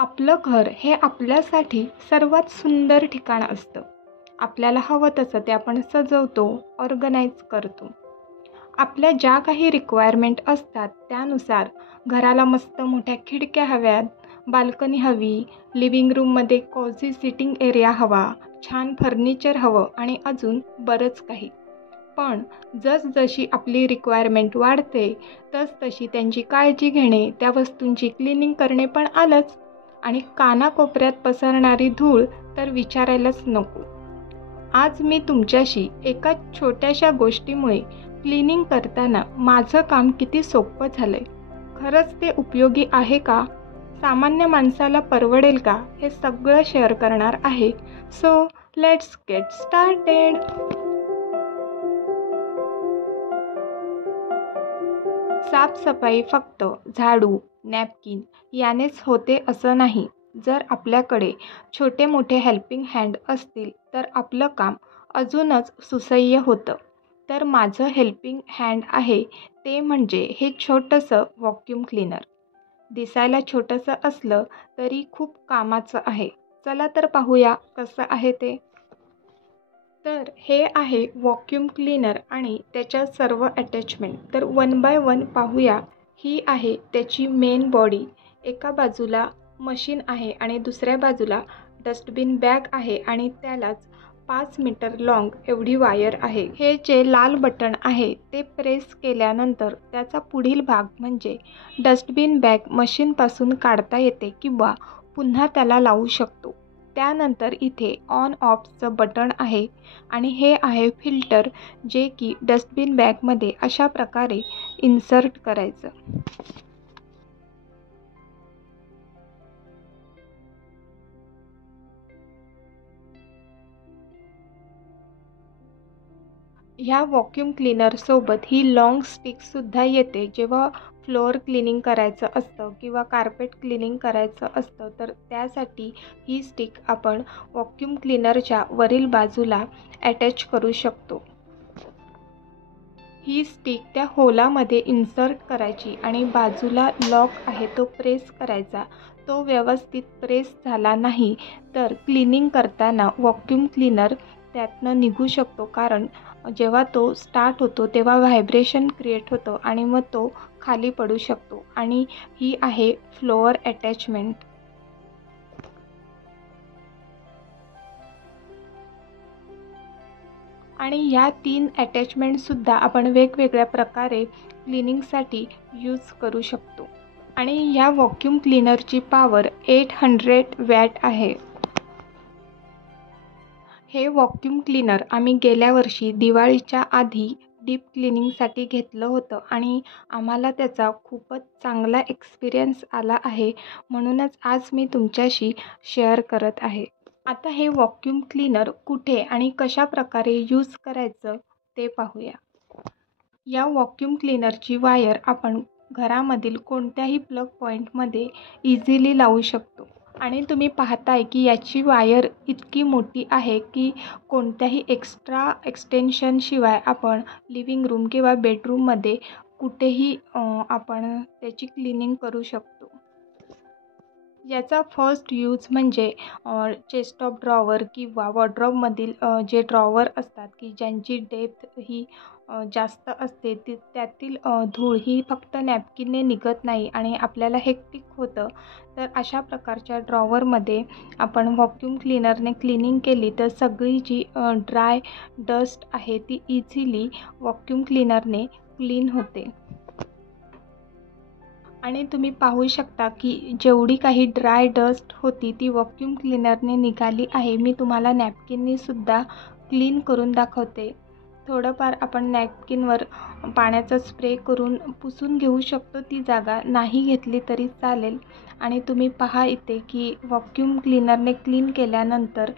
आपलं घर हे आपल्यासाठी सर्वात सुंदर ठिकाण असतं. आपल्याला हवं तसं ते आपण सजवतो, ऑर्गनाईज करतो. आपल्या ज्या काही रिक्वायरमेंट असतात त्यानुसार घराला मस्त मोठ्या खिडक्या हव्यात, बाल्कनी हवी, लिव्हिंग रूममध्ये कॉझी सिटिंग एरिया हवा, छान फर्निचर हवं आणि अजून बरंच काही. पण जसजशी आपली रिक्वायरमेंट वाढते तसतशी त्यांची काळजी घेणे, त्या वस्तूंची क्लिनिंग करणे पण आलंच. आणि कानाकोपऱ्यात पसरणारी धूळ तर विचारायलाच नको. आज मी तुमच्याशी एका छोट्याशा गोष्टीमुळे क्लिनिंग करताना माझं काम किती सोपं झालंय, खरंच ते उपयोगी आहे का, सामान्य माणसाला परवडेल का, हे सगळं शेअर करणार आहे. So let's get started. साफसफाई फक्त झाडू, नॅपकिन यानेच होते असं नाही. जर आपल्याकडे छोटे मोठे हेल्पिंग हँड असतील तर आपलं काम अजूनच सुसह्य होतं. तर माझं हेल्पिंग हँड आहे ते म्हणजे हे छोटंसं व्हॅक्यूम क्लीनर. दिसायला छोटंसं असलं तरी खूप कामाचं आहे. चला तर पाहूया कसं आहे ते. तर हे आहे व्हॅक्यूम क्लीनर आणि त्याच्या सर्व अटॅचमेंट. तर वन बाय वन पाहूया. ही आहे त्याची मेन बॉडी. एका बाजूला मशीन आहे आणि दुसऱ्या बाजूला डस्टबिन बॅग आहे आणि त्यालाच 5 मीटर लाँग एवढी वायर आहे. हे जे लाल बटन आहे ते प्रेस केल्यानंतर त्याचा पुढील भाग म्हणजे डस्टबिन बॅग मशीनपासून काढता येते किंवा पुन्हा त्याला लावू शकतो. त्यानंतर इथे ऑन ऑफचं बटन आहे आणि हे आहे फिल्टर, जे की डस्टबिन बॅगमध्ये अशा प्रकारे इन्सर्ट करायचं. ह्या व्हॅक्यूम क्लीनरसोबत ही लाँग स्टिकसुद्धा येते. जेव्हा फ्लोअर क्लिनिंग करायचं असतं किंवा कार्पेट क्लिनिंग करायचं असतं तर त्यासाठी ही स्टिक आपण व्हॅक्यूम क्लीनरच्या वरील बाजूला अटॅच करू शकतो. ही स्टिक त्या होलामध्ये इन्सर्ट करायची आणि बाजूला लॉक आहे तो प्रेस करायचा. तो व्यवस्थित प्रेस झाला नाही तर क्लिनिंग करताना व्हॅक्यूम क्लीनर त्यातनं निघू शकतो, कारण जेव्हा तो स्टार्ट होतो तेव्हा व्हायब्रेशन क्रिएट होतं आणि मग तो खाली पडू शकतो. आणि ही आहे फ्लोअर अटॅचमेंट. आणि ह्या 3 अटॅचमेंटसुद्धा आपण वेगवेगळ्या प्रकारे क्लिनिंगसाठी यूज करू शकतो. आणि ह्या व्हॅक्यूम क्लीनरची पॉवर 800 वॅट आहे. हे व्हॅक्यूम क्लीनर आम्ही गेल्या वर्षी दिवाळीच्या आधी डीप क्लिनिंगसाठी घेतलं होतं आणि आम्हाला त्याचा खूपच चांगला एक्सपिरियन्स आला आहे. म्हणूनच आज मी तुमच्याशी शेअर करत आहे. आता हे व्हॅक्यूम क्लीनर कुठे आणि कशा प्रकारे यूज करायचं ते पाहूया. या व्हॅक्यूम क्लीनरची वायर आपण घरामधील कोणत्याही प्लग पॉईंटमध्ये इझिली लावू शकतो. आणि तुम्ही पाहताय की याची वायर इतकी मोठी आहे की कोणत्याही एक्स्ट्रा एक्सटेन्शनशिवाय आपण लिव्हिंग रूम किंवा बेडरूममध्ये कुठेही आपण त्याची क्लिनिंग करू शकतो. याचा फर्स्ट यूज म्हणजे चेस्ट ऑफ ड्रॉवर किंवा वॉर्डरोबमधील जे ड्रॉवर असतात की ज्यांची डेप्थ ही जास्त असते, त्यातील धूळ ही फक्त नॅपकिनने निघत नाही आणि आपल्याला हेक्टिक होतं. तर अशा प्रकारच्या ड्रॉवरमध्ये आपण व्हॅक्यूम क्लीनरने क्लिनिंग केली तर सगळी जी ड्राय डस्ट आहे ती इझिली व्हॅक्यूम क्लीनरने क्लीन होते. आणि तुम्ही पाहू शकता की जेवढी काही ड्राय डस्ट होती ती व्हॅक्यूम क्लीनरने निघाली आहे. मी तुम्हाला नॅपकिननीसुद्धा क्लीन करून दाखवते. थोडंफार आपण नॅपकिनवर पाण्याचा स्प्रे करून पुसून घेऊ शकतो ती जागा, नाही घेतली तरी चालेल. आणि तुम्ही पहा इथे की व्हॅक्यूम क्लीनरने क्लीन केल्यानंतर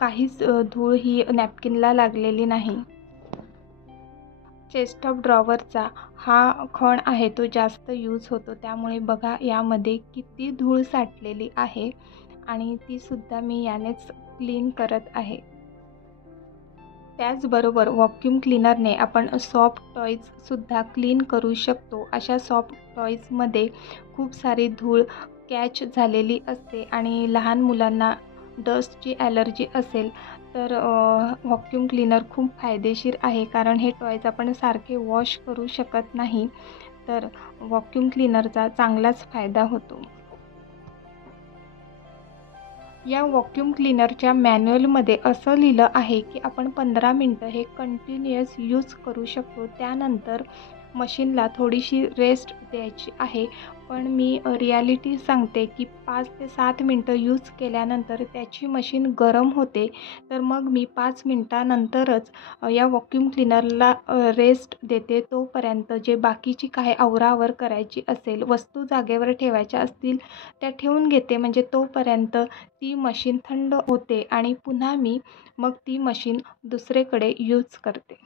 काहीच धूळ ही नॅपकिनला लागलेली नाही. चेस्ट ऑफ ड्रॉवरचा हा खण आहे तो जास्त यूज होतो, त्यामुळे बघा यामध्ये किती धूळ साठलेली आहे आणि तीसुद्धा मी यानेच क्लीन करत आहे. त्याचबरोबर व्हॅक्यूम क्लीनरने आपण सॉफ्ट टॉईजसुद्धा क्लीन करू शकतो. अशा सॉफ्ट टॉईजमध्ये खूप सारी धूळ कॅच झालेली असते आणि लहान मुलांना डस्टची ॲलर्जी असेल तर व्हॅक्यूम क्लीनर खूप फायदेशीर आहे, कारण हे टॉयज आपण सारखे वॉश करू शकत नाही. तर व्हॅक्यूम क्लीनरचा चांगलाच फायदा होतो. या व्हॅक्यूम क्लीनरच्या मॅन्युअलमध्ये असं लिहिलं आहे की आपण 15 मिनटं हे कंटिन्युअस यूज करू शकतो. त्यानंतर मशीनला थोडीशी रेस्ट द्यायची आहे. पण मी रिॲलिटी सांगते की 5 ते 7 मिनटं यूज केल्यानंतर त्याची मशीन गरम होते. तर मग मी 5 मिनटानंतरच या व्हॅक्यूम क्लीनरला रेस्ट देते. तोपर्यंत जे बाकीची काही आवराआवर करायची असेल, वस्तू जागेवर ठेवायच्या असतील त्या ठेवून घेते. म्हणजे तोपर्यंत ती मशीन थंड होते आणि पुन्हा मी मग ती मशीन दुसरीकडे यूज करते.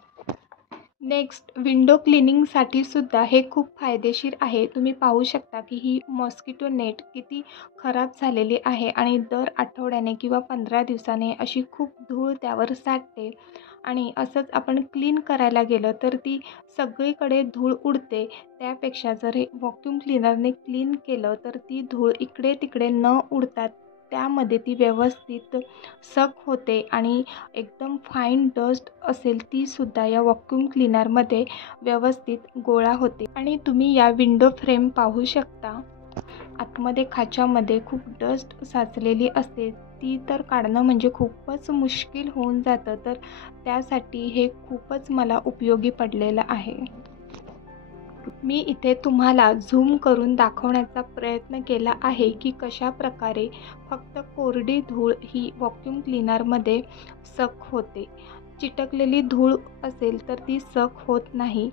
नेक्स्ट, विंडो क्लिनिंगसाठी सुद्धा हे खूप फायदेशीर आहे. तुम्ही पाहू शकता की ही मॉस्किटो नेट किती खराब झालेली आहे आणि दर आठवड्याने किंवा 15 दिवसाने अशी खूप धूळ त्यावर साठते आणि असंच आपण क्लीन करायला गेलं तर ती सगळीकडे धूळ उडते. त्यापेक्षा जर हे व्हॅक्यूम क्लीनरने क्लीन केलं तर ती धूळ इकडे तिकडे न उडता त्यामध्ये ती व्यवस्थित सक होते आणि एकदम फाईन डस्ट असेल तीसुद्धा या व्हॅक्यूम क्लीनरमध्ये व्यवस्थित गोळा होते. आणि तुम्ही या विंडो फ्रेम पाहू शकता. आतमध्ये खाच्यामध्ये खूप डस्ट साचलेली असते. ती तर काढणं म्हणजे खूपच मुश्किल होऊन जातं. तर त्यासाठी हे खूपच मला उपयोगी पडलेलं आहे. मी इथे तुम्हाला झूम करून दाखवण्याचा प्रयत्न केला आहे की कशाप्रकारे फक्त कोरडी धूळ ही व्हॅक्यूम क्लीनरमध्ये सक होते. चिटकलेली धूळ असेल तर ती सक होत नाही.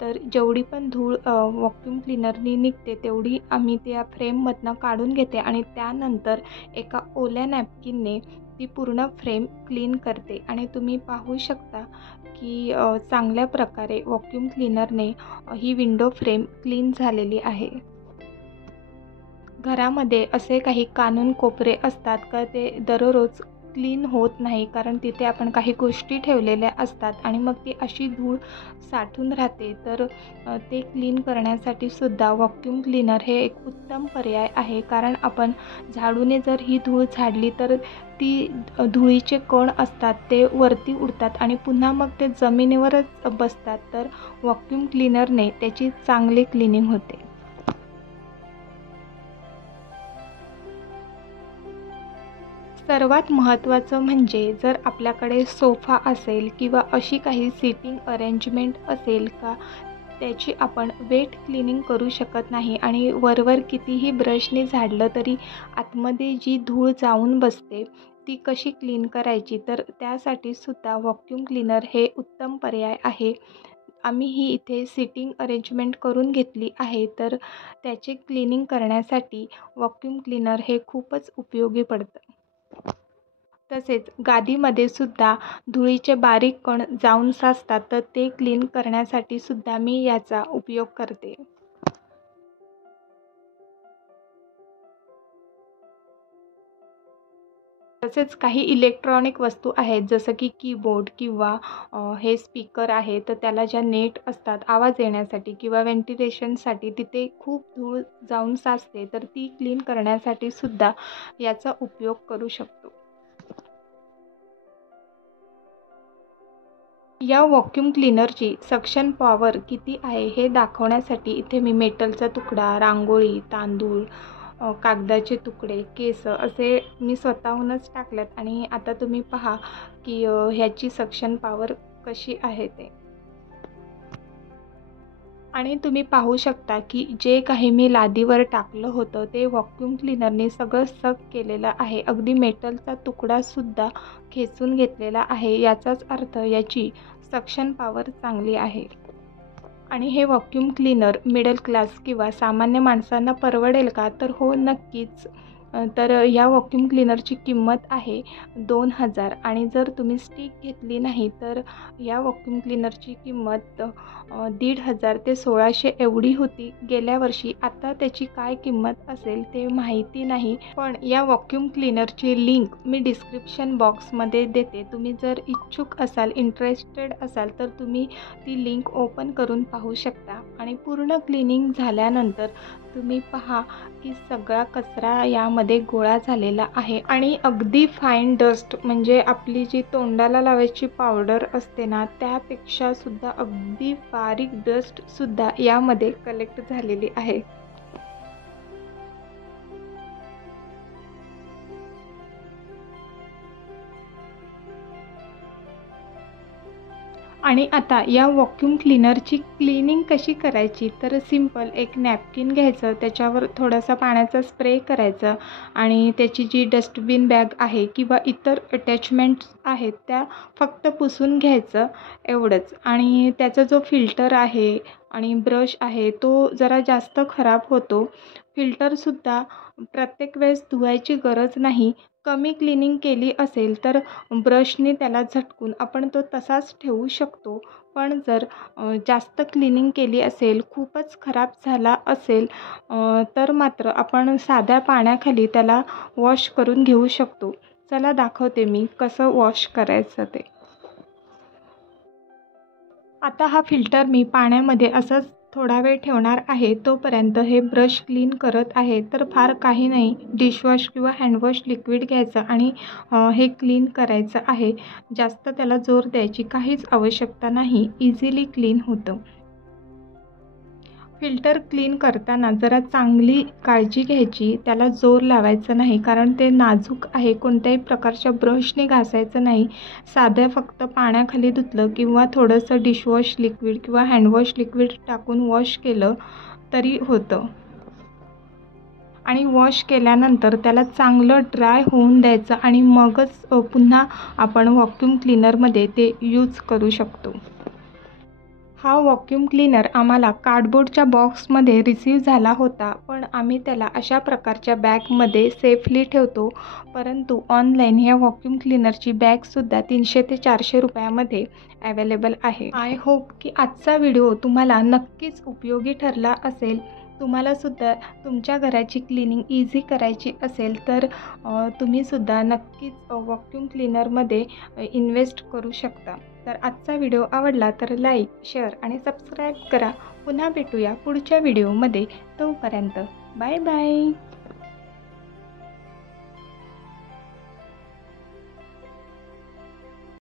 तर जेवढी पण धूळ व्हॅक्यूम क्लीनरनी निघते तेवढी आम्ही त्या फ्रेममधनं काढून घेते आणि त्यानंतर एका ओल्या नॅपकिनने ती पूर्ण फ्रेम क्लीन करते. आणि तुम्ही पाहू शकता की चांगल्या प्रकारे व्हॅक्यूम क्लीनरने ही विंडो फ्रेम क्लीन झालेली आहे. घरामध्ये असे काही कानून कोपरे असतात का ते दररोज क्लीन होत नाही, कारण तिथे आपण काही गोष्टी ठेवलेल्या असतात आणि मग ती अशी धूळ साठून राहते. तर ते क्लीन करण्यासाठी सुद्धा व्हॅक्यूम क्लीनर हे एक उत्तम पर्याय आहे. कारण आपण झाडूने जर ही धूळ झाडली तर ती धुळीचे कण असतात ते वरती उडतात आणि पुन्हा मग ते जमिनीवरच बसतात. तर व्हॅक्यूम क्लीनरने त्याची चांगली क्लिनिंग होते. सर्वात महत्त्वाचं म्हणजे जर आपल्याकडे सोफा असेल किंवा अशी काही सिटिंग अरेंजमेंट असेल का त्याची आपण वेट क्लिनिंग करू शकत नाही आणि वरवर कितीही ब्रशने झाडलं तरी आतमध्ये जी धूळ जाऊन बसते ती कशी क्लीन करायची, तर त्यासाठी सुद्धा व्हॅक्यूम क्लीनर हे उत्तम पर्याय आहे. आम्ही ही इथे सिटिंग अरेंजमेंट करून घेतली आहे, तर त्याचे क्लिनिंग करण्यासाठी व्हॅक्यूम क्लीनर हे खूपच उपयोगी पडतं. तसेच गादीमध्ये सुद्धा धुळीचे बारीक कण जाऊन साचतात, तर ते क्लीन करण्यासाठी सुद्धा मी याचा उपयोग करते. तसेच काही इलेक्ट्रॉनिक वस्तू आहेत जसं की कीबोर्ड किंवा हे स्पीकर आहे, तर त्याला ज्या नेट असतात आवाज येण्यासाठी किंवा व्हेंटिलेशनसाठी तिथे खूप धूळ जाऊन साचते, तर ती क्लीन करण्यासाठी सुद्धा याचा उपयोग करू शकतो. या व्हॅक्यूम क्लीनरची सक्शन पॉवर किती आहे हे दाखवण्यासाठी इथे मी मेटलचा तुकडा, रांगोळी, तांदूळ, कागदाचे तुकडे, केस असे मी स्वतःहूनच टाकल्यात आणि आता तुम्ही पहा की ह्याची सक्शन पॉवर कशी आहे ते. आणि तुम्ही पाहू शकता की जे काही मी लादीवर टाकलं होतं ते व्हॅक्यूम क्लीनरने सगळं सक केलेलं आहे. अगदी मेटलचा तुकडासुद्धा खेचून घेतलेला आहे. याचाच अर्थ याची सक्शन पॉवर चांगली आहे. आणि हे व्हॅक्यूम क्लीनर मिडल क्लास किंवा सामान्य माणसांना परवडेल का? तर हो, नक्कीच. तर ह्या वॉक्यूम क्लीनरची किंमत आहे 2000 आणि जर तुम्ही स्टिक घेतली नाही तर या वॉक्यूम क्लीनरची किंमत 1500 ते 1600 एवढी होती गेल्या वर्षी. आता त्याची काय किंमत असेल ते माहिती नाही, पण या वॉक्यूम क्लीनरची लिंक मी डिस्क्रिप्शन बॉक्समध्ये देते. तुम्ही जर इच्छुक असाल, इंटरेस्टेड असाल तर तुम्ही ती लिंक ओपन करून पाहू शकता. आणि पूर्ण क्लिनिंग झाल्यानंतर तुम्ही पहा की सगळा कचरा यामध्ये गोळा झालेला आहे आणि अगदी फाईन डस्ट, म्हणजे आपली जी तोंडाला लावायची पावडर असते ना, त्यापेक्षा सुद्धा अगदी बारीक डस्टसुद्धा यामध्ये कलेक्ट झालेली आहे. आणि आता या वॉक्यूम क्लीनरची क्लीनिंग कशी करायची, तर सिंपल एक नॅपकिन घ्यायचं, त्याच्यावर थोडासा पाण्याचा स्प्रे करायचा आणि त्याची जी डस्टबिन बॅग आहे किंवा इतर अटॅचमेंट्स आहेत त्या फक्त पुसून घ्यायचं, एवढंच. आणि त्याचा जो फिल्टर आहे आणि ब्रश आहे तो जरा जास्त खराब होतो. फिल्टरसुद्धा प्रत्येक वेळेस धुवायची गरज नाही. कमी क्लिनिंग केली असेल तर ब्रशने त्याला झटकून आपण तो तसाच ठेवू शकतो. पण जर जास्त क्लिनिंग केली असेल, खूपच खराब झाला असेल तर मात्र आपण साध्या पाण्याखाली त्याला वॉश करून घेऊ शकतो. चला दाखवते मी कसं वॉश करायचं ते. आता हा फिल्टर मी पाण्यामध्ये असंच थोडा वेळ ठेवणार आहे. तोपर्यंत हे ब्रश क्लीन करत आहे. तर फार काही नाही, डिशवॉश किंवा हँडवॉश लिक्विड घ्यायचं आणि हे क्लीन करायचं आहे. जास्त त्याला जोर द्यायची काहीच आवश्यकता नाही, इझिली क्लीन होतं. फिल्टर क्लीन करताना जरा चांगली काळजी घ्यायची, त्याला जोर लावायचा नाही कारण ते नाजूक आहे. कोणत्याही प्रकारच्या ब्रशने घासायचं नाही. साध्या फक्त पाण्याखाली धुतलं किंवा थोडंसं डिशवॉश लिक्विड किंवा हँडवॉश लिक्विड टाकून वॉश केलं तरी होतं. आणि वॉश केल्यानंतर त्याला चांगलं ड्राय होऊन द्यायचं आणि मगच पुन्हा आपण वॉक्यूम क्लीनरमध्ये ते यूज करू शकतो. हा वॉक्यूम क्लीनर आम्हाला कार्डबोर्डच्या बॉक्समध्ये रिसीव्ह झाला होता, पण आम्ही त्याला अशा प्रकारच्या बॅगमध्ये सेफली ठेवतो. परंतु ऑनलाईन ह्या वॉक्यूम क्लीनरची बॅगसुद्धा 300 ते 400 रुपयामध्ये अवेलेबल आहे. आय होप की आजचा व्हिडिओ तुम्हाला नक्कीच उपयोगी ठरला असेल. तुम्हालासुद्धा तुमच्या घराची क्लिनिंग इझी करायची असेल तर तुम्हीसुद्धा नक्कीच वॉक्यूम क्लीनरमध्ये इन्व्हेस्ट करू शकता. तर आजचा व्हिडिओ आवडला तर लाईक, शेअर आणि सबस्क्राईब करा. पुन्हा भेटूया पुढच्या व्हिडिओमध्ये. तोपर्यंत बाय बाय.